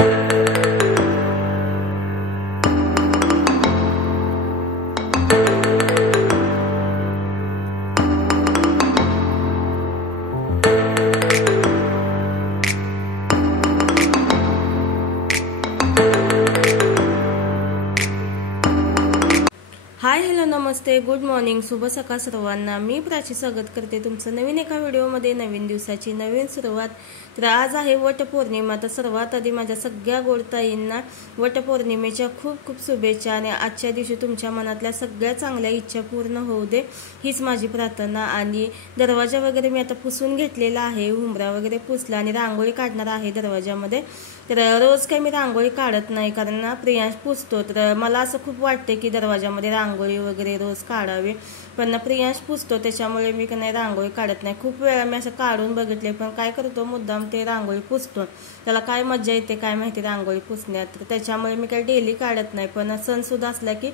Hi hello नमस्ते good morning शुभ सकाळ सर्वांना। मी प्राची स्वागत करते तुमचं नवीन एका व्हिडिओमध्ये। नवीन दिवसाची नवीन सुरुवात। तर आज आहे वटपौर्णिमा। तर सर्वात आधी माझ्या सगळ्या गोडताईंना वटपौर्णिमेच्या खूप खूप शुभेच्छा आणि आजच्या दिवशी तुमच्या मनातल्या सगळ्या चांगल्या इच्छा पूर्ण होऊ दे हीच माझी प्रार्थना। आणि दरवाजा वगैरे मी आता पुसून घेतलेला आहे, उंबरा वगैरे पुसला आणि रांगोळी काढणार आहे दरवाजामध्ये। तर रोज काही मी रांगोळी काढत नाही कारण ना प्रियांश पुसतो, तर मला असं खूप वाटते की दरवाजामध्ये रांगोळी वगैरे रोज काढावी, पण प्रियांश पुसतो त्याच्यामुळे मी नाही रांगोळी काढत नाही। खूप वेळा मी असं काढून बघितले पण काय करतो मुद्दाम ते रांगोळी पुसतो, त्याला काय मजा येते काय माहिती रांगोळी पुसण्यात, तर त्याच्यामुळे मी काही डेली काढत नाही, पण सण सुद्धा असला की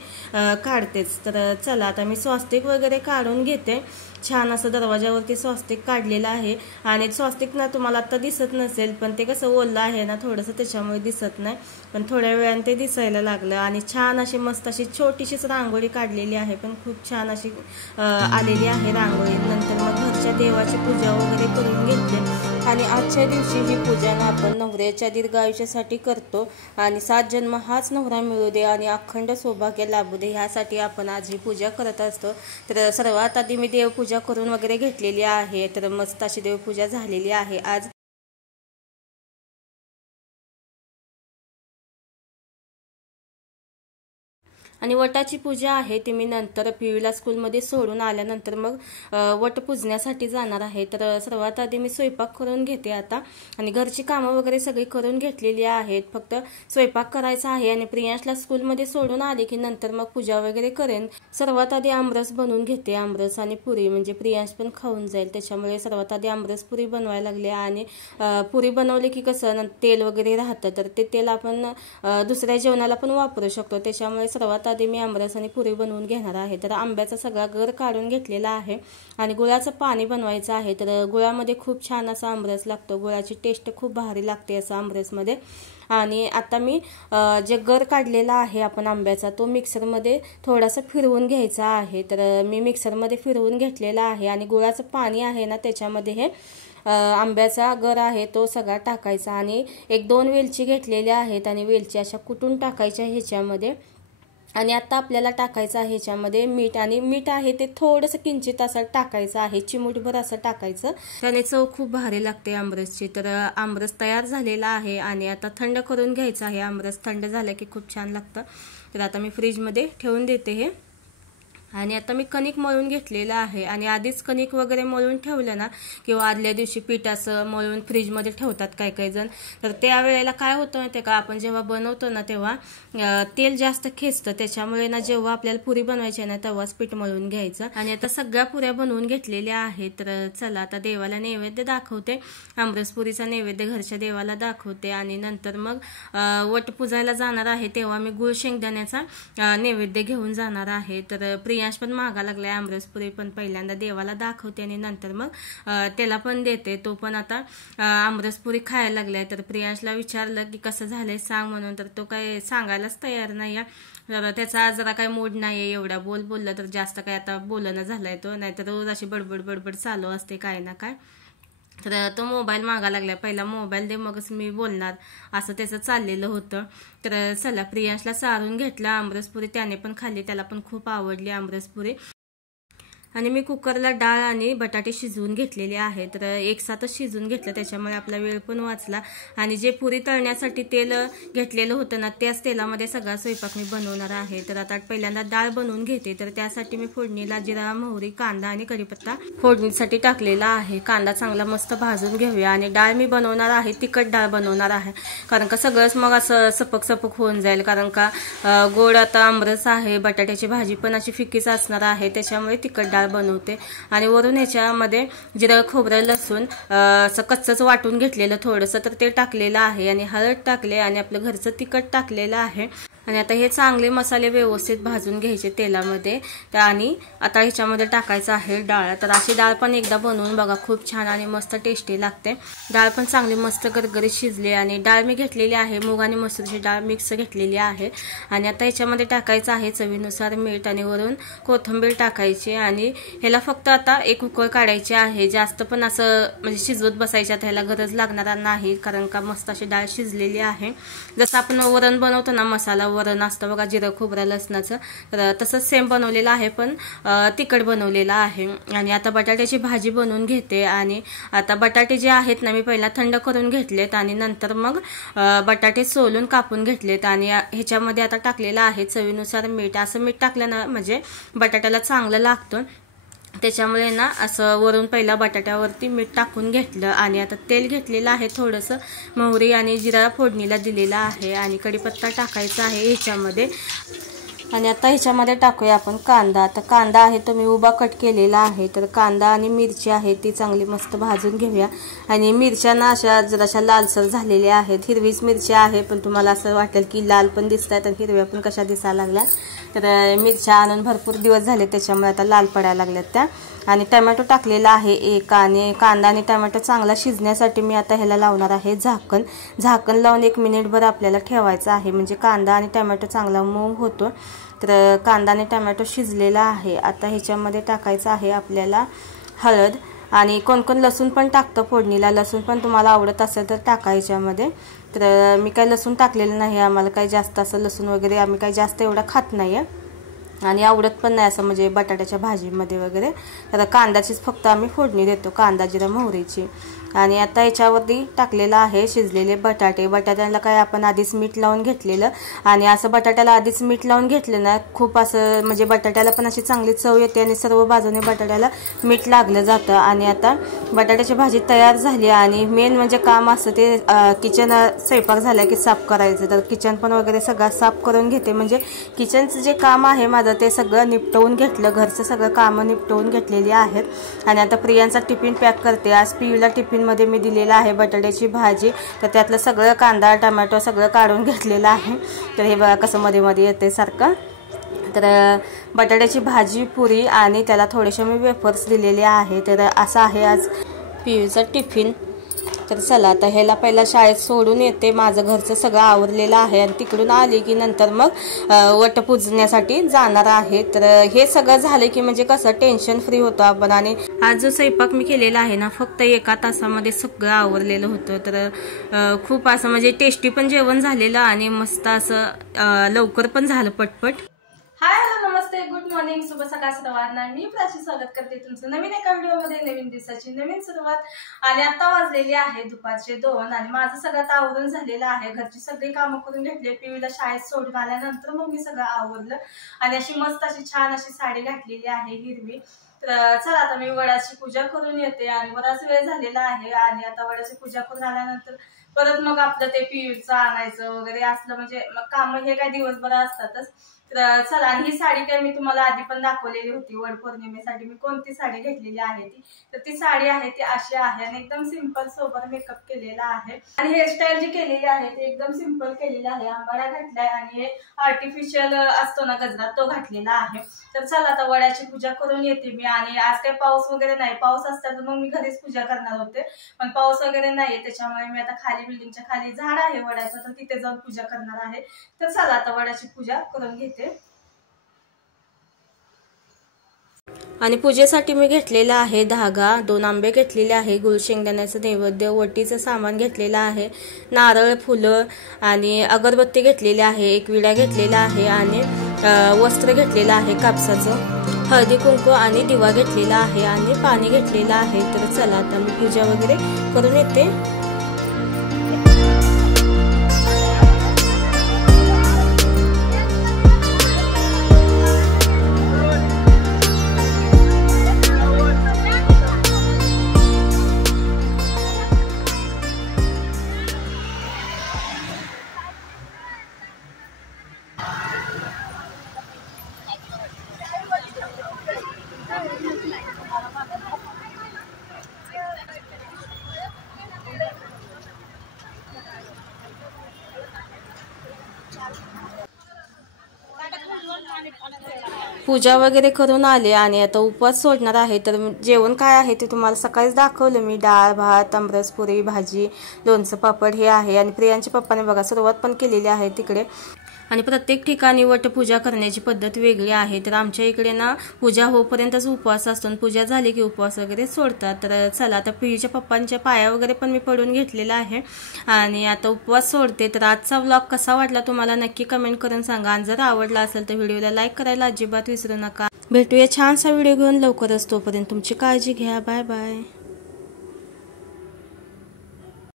काढतेच। तर चला आता मी स्वस्तिक वगैरे काढून घेते। छान असं दरवाजावरती स्वस्तिक काढलेलं आहे आणि स्वस्तिक ना तुम्हाला आता दिसत नसेल पण ते कसं ओलं आहे ना थोडंसं त्याच्यामुळे दिसत नाही, पण थोड्या वेळाने ते दिसायला लागलं। आणि छान अशी मस्त अशी छोटीशीच रांगोळी काढलेली आहे पण खूप छान अशी आलेली आहे रांगोळी। नंतर मग घरच्या देवाची पूजा वगैरे करून घेतली आणि आजच्या दिवशी ही पूजा ना आपण नवऱ्याच्या दीर्घ आयुष्यासाठी करतो आणि 7 जन्म हाच नवरा मिळू दे आणि अखंड सौभाग्य लाभू दे ह्यासाठी आपण आज ही पूजा करत असतो। तर सर्वात आधी मी देवपूजा करून वगैरे घेतलेली आहे। तर मस्त अशी देवपूजा झालेली आहे आज। आणि वटाची पूजा आहे ती मी नंतर पिवीला स्कूलमध्ये सोडून आल्यानंतर मग वट पूजण्यासाठी जाणार आहे। तर सर्वात आधी मी स्वयंपाक करून घेते आता आणि घरची कामं वगैरे सगळी करून घेतलेली आहेत, फक्त स्वयंपाक करायचा आहे आणि प्रियांशला स्कूलमध्ये सोडून आले की नंतर मग पूजा वगैरे करेन। सर्वात आधी आमरस बनवून घेते, आमरस आणि पुरी, म्हणजे प्रियांश पण खाऊन जाईल त्याच्यामुळे सर्वात आधी आमरस पुरी बनवायला लागले। आणि पुरी बनवली की कसं तेल वगैरे राहतं तर ते तेल आपण दुसऱ्या जेवणाला पण वापरू शकतो, त्याच्यामुळे सर्वात आधी मी आमरस आणि पुरी बनवून घेणार आहे। तर आंब्याचा सगळा गर काढून घेतलेला आहे आणि गुळाचं पाणी बनवायचं आहे। तर गुळामध्ये खूप छान असा आमरस लागतो, गुळाची टेस्ट खूप भारी लागते असं आमरसमध्ये। आणि आता मी जे गर काढलेला आहे आपण आंब्याचा तो मिक्सरमध्ये थोडासा फिरवून घ्यायचा आहे। तर मी मिक्सरमध्ये फिरवून घेतलेला आहे आणि गुळाचं पाणी आहे ना त्याच्यामध्ये हे आंब्याचा गर आहे तो सगळा टाकायचा आणि 1-2 वेलची घेतलेल्या आहेत आणि वेलची अशा कुटून टाकायच्या ह्याच्यामध्ये। आणि आता आपल्याला टाकायचं आहे ह्याच्यामध्ये मीठ, आणि मीठ आहे ते थोडंसं किंचित असं टाकायचं आहे, चिमूटभर असं टाकायचं, त्याने चव खूप भारी लागते आमरसची। तर आमरस तयार झालेला आहे आणि आता थंड करून घ्यायचं आहे। आमरस थंड झाला की खूप छान लागतं। तर आता मी फ्रीजमध्ये ठेवून देते हे। आणि आता मी कणिक मळून घेतलेलं आहे आणि आधीच कणिक वगैरे मळून ठेवलं ना किंवा आदल्या दिवशी पीठ असं मळून फ्रीजमध्ये ठेवतात काही जण, तर त्या वेळेला काय होतं माहिती का आपण जेव्हा बनवतो ना तेव्हा तेल जास्त खेचतं, त्याच्यामुळे ना जेव्हा आपल्याला पुरी बनवायची आहे ना तेव्हाच पीठ मळून घ्यायचं। आणि आता सगळ्या पुऱ्या बनवून घेतलेल्या आहेत। तर चला आता देवाला नैवेद्य दाखवते, आमरसपुरीचा नैवेद्य घरच्या देवाला दाखवते आणि नंतर मग वट पूजायला जाणार आहे तेव्हा मी गुळ शेंगदाण्याचा नैवेद्य घेऊन जाणार आहे। तर प्रियांश पण मागा लागलाय आमरसपुरी, पण पहिल्यांदा देवाला दाखवते आणि नंतर मग त्याला पण देते, तो पण आता आमरसपुरी खायला लागलाय। तर प्रियांशला विचारलं की कसं झालंय सांग म्हणून, तर तो काय सांगायलाच तयार नाही। तर त्याचा जरा काय मूड नाहीये, एवढा बोलला तर जास्त काय आता बोलणं झालाय तो, नाहीतर रोज अशी बडबड चालू असते काय ना काय। तर तो मोबाईल मागा लागलाय, पहिला मोबाईल दे मगच मी बोलणार असं त्याचं चाललेलं होतं। तर चला प्रियांशला चारून घेतला आमरसपुरी, त्याने पण खाल्ली, त्याला पण खूप आवडली आमरसपुरी। आणि मी कुकरला डाळ आणि बटाटे शिजवून घेतलेले आहे, तर एकसाथच शिजवून घेतलं त्याच्यामुळे आपला वेळ पण वाचला। आणि जे पुरी तळण्यासाठी तेल घेतलेलं होतं ना त्याच तेलामध्ये सगळा स्वयंपाक मी बनवणार आहे। तर आता पहिल्यांदा डाळ बनवून घेते, तर त्यासाठी मी फोडणीला जिरा, मोहरी, कांदा आणि कढीपत्ता फोडणीसाठी टाकलेला आहे। कांदा चांगला मस्त भाजून घेऊया आणि डाळ मी बनवणार आहे तिखट डाळ बनवणार आहे, कारण का सगळंच मग असं सपक होऊन जाईल, कारण का गोड आता आमरस आहे, बटाट्याची भाजी पण अशी फिकीच असणार आहे, त्याच्यामुळे तिखट डाळ बनवते। आणि वरून ह्याच्यामध्ये जिरं, खोबरं, लसूण असं कच्चच वाटून घेतलेलं थोडंसं तर ते टाकलेलं आहे आणि हळद टाकले आणि आपलं घरचं तिखट टाकलेलं आहे। आणि आता हे चांगले मसाले व्यवस्थित भाजून घ्यायचे तेलामध्ये. आणि आता ह्याच्यामध्ये टाकायचं आहे डाळ. तर अशी डाळ पण एकदा बनवून बघा, खूप छान आणि मस्त टेस्टी लागते. डाळ पण चांगली मस्त गरगरीत शिजली आणि डाळ मी घेतलेली आहे मूग आणि मसूरची डाळ मिक्स घेतलेली आहे. आणि आता ह्याच्यामध्ये टाकायचं आहे चवीनुसार मीठ आणि वरून कोथिंबीर टाकायची. आणि ह्याला फक्त आता एक उकळ काढायची आहे. जास्त पण असं म्हणजे शिजवत बसायच्या ह्याला गरज लागणार नाही, कारण का मस्त अशी डाळ शिजलेली आहे. जसं आपण वरण बनवतो ना, मसाला वरण असतं बघा जिरं खोबरं लसणाचं, तर तसंच सेम बनवलेलं आहे, पण तिखट बनवलेलं आहे. आणि आता बटाट्याची भाजी बनवून घेते. आणि आता बटाटे जे आहेत ना, मी पहिला थंड करून घेतलेत आणि नंतर मग बटाटे सोलून कापून घेतलेत. आणि ह्याच्यामध्ये आता टाकलेलं आहे चवीनुसार मीठ. असं मीठ टाकलं ना म्हणजे बटाट्याला चांगलं लागतं, त्याच्यामुळे ना असं वरून पहिला बटाट्यावरती मीठ टाकून घेतलं. आणि आता तेल घेतलेलं आहे, थोडंसं मोहरी आणि जिरा फोडणीला दिलेला आहे आणि कढीपत्ता टाकायचा आहे ह्याच्यामध्ये. आणि आता ह्याच्यामध्ये टाकूया आपण कांदा. तर कांदा आहे तो मी उभा कट केलेला आहे. तर कांदा आणि मिरची आहे ती चांगली मस्त भाजून घेऊया. आणि मिरच्यांना अशा जराशा लालसर झालेल्या आहेत. हिरवीच मिरच्या आहे, पण तुम्हाला असं वाटेल की लाल पण दिसतात आणि हिरव्या पण कशा दिसायला लागल्या. तर मिरच्या आणून भरपूर दिवस झाले, त्याच्यामुळे आता लाल पडायला लागल्यात त्या. आणि टोमॅटो टाकलेला आहे एक. आणि कांदा आणि टोमॅटो चांगला शिजण्यासाठी मी आता ह्याला लावणार आहे झाकण. झाकण लावून 1 मिनिटभर आपल्याला ठेवायचं आहे, म्हणजे कांदा आणि टोमॅटो चांगला मऊ होतो. तर कांदा आणि टोमॅटो शिजलेला आहे. आता ह्याच्यामध्ये टाकायचं आहे आपल्याला हळद. आणि कोण कोण लसूण पण टाकतं फोडणीला, लसूण पण तुम्हाला आवडत असेल तर टाका ह्याच्यामध्ये. तर मी काही लसूण टाकलेलं नाही, आम्हाला काही जास्त असं लसूण वगैरे आम्ही काही जास्त एवढा खात नाही आणि आवडत पण नाही असं म्हणजे बटाट्याच्या भाजीमध्ये वगैरे. तर कांद्याचीच फक्त आम्ही फोडणी देतो, कांदा जिरा मोहरीची. आणि आता याच्यावरती टाकलेला आहे शिजलेले बटाटे. बटाट्याला काय आपण आधीच मीठ लावून घेतलेलं. आणि असं बटाट्याला आधीच मीठ लावून घेतलं ना, खूप असं म्हणजे बटाट्याला पण अशी चांगली चव येते आणि सर्व बाजूने बटाट्याला मीठ लागलं जातं. आणि आता बटाट्याची भाजी तयार झाली. आणि मेन म्हणजे काम असतं ते किचन स्वयंपाक झाला की साफ करायचं. तर किचन पण वगैरे सगळं साफ करून घेते, म्हणजे किचनचं जे काम आहे माझं ते सगळं निपटवून घेतलं, घरचं सगळं कामं निपटवून घेतलेली आहेत. आणि आता प्रियांचा टिफिन पॅक करते. आज पियूला टिफिनमध्ये मी दिलेला आहे बटाट्याची भाजी. तर त्यातलं सगळं कांदा टोमॅटो सगळं काढून घेतलेलं आहे. तर हे बघा कसं मध्ये मध्ये येते सारखं. तर बटाट्याची भाजी पुरी आणि त्याला थोडेसे मी वेफर्स दिलेले आहे. तर असं आहे आज पियूचा टिफिन. तर चला आता ह्याला पहिला शाळेत सोडून येते, माझं घरचं सगळं आवरलेलं आहे. आणि तिकडून आली की नंतर मग वटपूजण्यासाठी जाणार आहे. तर हे सगळं झालं की म्हणजे कसं टेन्शन फ्री होतं आपण. आणि आज जो स्वयंपाक मी केलेला आहे ना, फक्त 1 तासामध्ये सगळं आवरलेलं होतं. तर खूप असं म्हणजे टेस्टी पण जेवण झालेलं आणि मस्त असं लवकर पण झालं पटपट. हाय हॅलो नमस्ते गुड मॉर्निंग शुभ सकाळ सर्वांना. मी प्राची स्वागत करते तुमचं नवीन एका व्हिडिओमध्ये. नवीन दिवसाची नवीन सुरुवात. आणि आता वाजलेली आहे दुपारचे 2 आणि माझं सगळं आवरून झालेलं आहे. घरची सगळी कामं करून घेतले. पिवीला शाळेत सोडून आल्यानंतर मग मी सगळं आवरलं आणि अशी मस्त अशी छान अशी साडी घातलेली आहे हिरवी. तर चला आता मी वडाची पूजा करून येते. आणि बराच वेळ झालेला आहे. आणि आता वडाची पूजा करून आल्यानंतर परत मग आपलं ते पियूचं आणायचं वगैरे असलं, म्हणजे मग काम हे काय दिवसभर असतातच. तर चला, आणि ही साडी काय मी तुम्हाला आधी पण दाखवलेली होती वड पौर्णिमेसाठी मी कोणती साडी घेतलेली आहे ती. तर ती साडी आहे ती अशी आहे आणि एकदम सिंपल सोबर मेकअप केलेला आहे. आणि हेअरस्टाईल जी केलेली आहे ती एकदम सिंपल केलेली आहे. आंबाडा घातलाय आणि हे आर्टिफिशियल असतो ना गजरा, तो घातलेला आहे. तर चला आता वडाची पूजा करून येते मी. आणि आज काही पाऊस वगैरे नाही, पाऊस असता तर मग मी घरीच पूजा करणार होते, पण पाऊस वगैरे नाहीये, त्याच्यामुळे मी आता खाली बिल्डिंगच्या खाली झाड आहे वडाचं, तर तिथे जाऊन पूजा करणार आहे. तर चला आता वडाची पूजा करून घेते. आणि पूजेसाठी मी घेतलेला आहे धागा, 2 आंबे घेतलेले आहे, गुळशेंगदाण्याचं नैवेद्य, वटीचं सामान घेतलेलं आहे, नारळ फुलं आणि अगरबत्ती घेतलेली आहे, 1 विडा घेतलेला आहे आणि वस्त्र घेतलेलं आहे कापसाचं, हळदी कुंकू आणि दिवा घेतलेला आहे आणि पाणी घेतलेलं आहे. तर चला आता मी पूजा वगैरे करून येते. पूजा वगैरे करून आले आणि आता उपवास सोडणार आहे. तर जेवण काय आहे ते तुम्हाला सकाळीच दाखवलं मी. डाळ भात, आमरस, पुरी, भाजी, लोणचं, पापड हे आहे. आणि प्रियांच्या पप्पाने बघा सुरुवात पण केलेली आहे तिकडे. आणि प्रत्येक ठिकाणी वटपूजा करण्याची पद्धत वेगळी आहे. तर आमच्या इकडे ना पूजा होईपर्यंतच उपवास असतो, पूजा झाली की उपवास वगैरे सोडतात. तर चला आता पियूच्या पप्पांच्या पाया वगैरे पण मी पडून घेतलेला आहे आणि आता उपवास सोडते. तर आजचा व्लॉग कसा वाटला तुम्हाला नक्की कमेंट करून सांगा. आणि जर आवडला असेल तर व्हिडिओला लाईक करायला अजिबात विसरू नका. भेटूया छानसा व्हिडिओ घेऊन लवकरच. तोपर्यंत तुमची काळजी घ्या. Bye bye.